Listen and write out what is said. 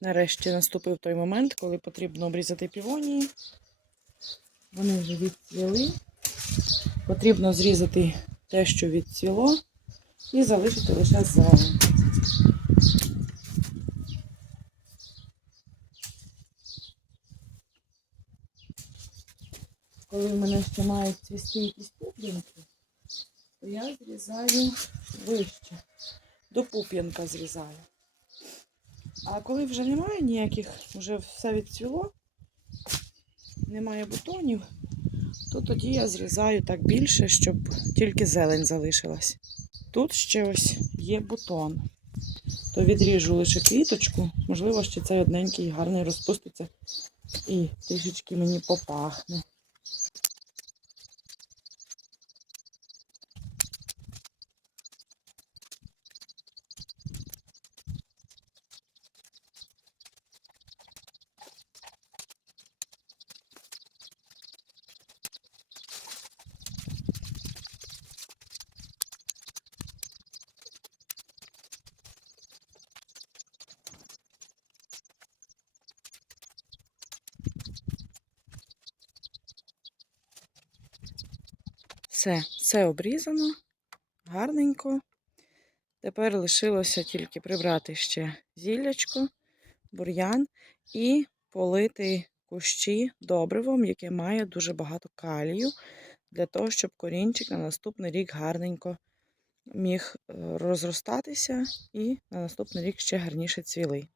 Нарешті наступив той момент, коли потрібно обрізати півонії. Вони вже відцвіли. Потрібно зрізати те, що відцвіло, і залишити лише зелень. Коли в мене ще мають цвісти якісь пуп'янки, то я зрізаю вище. До пуп'янка зрізаю. А коли вже немає ніяких, вже все відцвіло, немає бутонів, то тоді я зрізаю так більше, щоб тільки зелень залишилась. Тут ще ось є бутон. То відріжу лише квіточку, можливо, ще цей одненький гарний розпуститься і трішечки мені попахне. Все, все обрізано, гарненько. Тепер лишилося тільки прибрати ще зіллячко, бур'ян і полити кущі добривом, яке має дуже багато калію, для того, щоб корінчик на наступний рік гарненько міг е, розростатися і на наступний рік ще гарніше цвіли.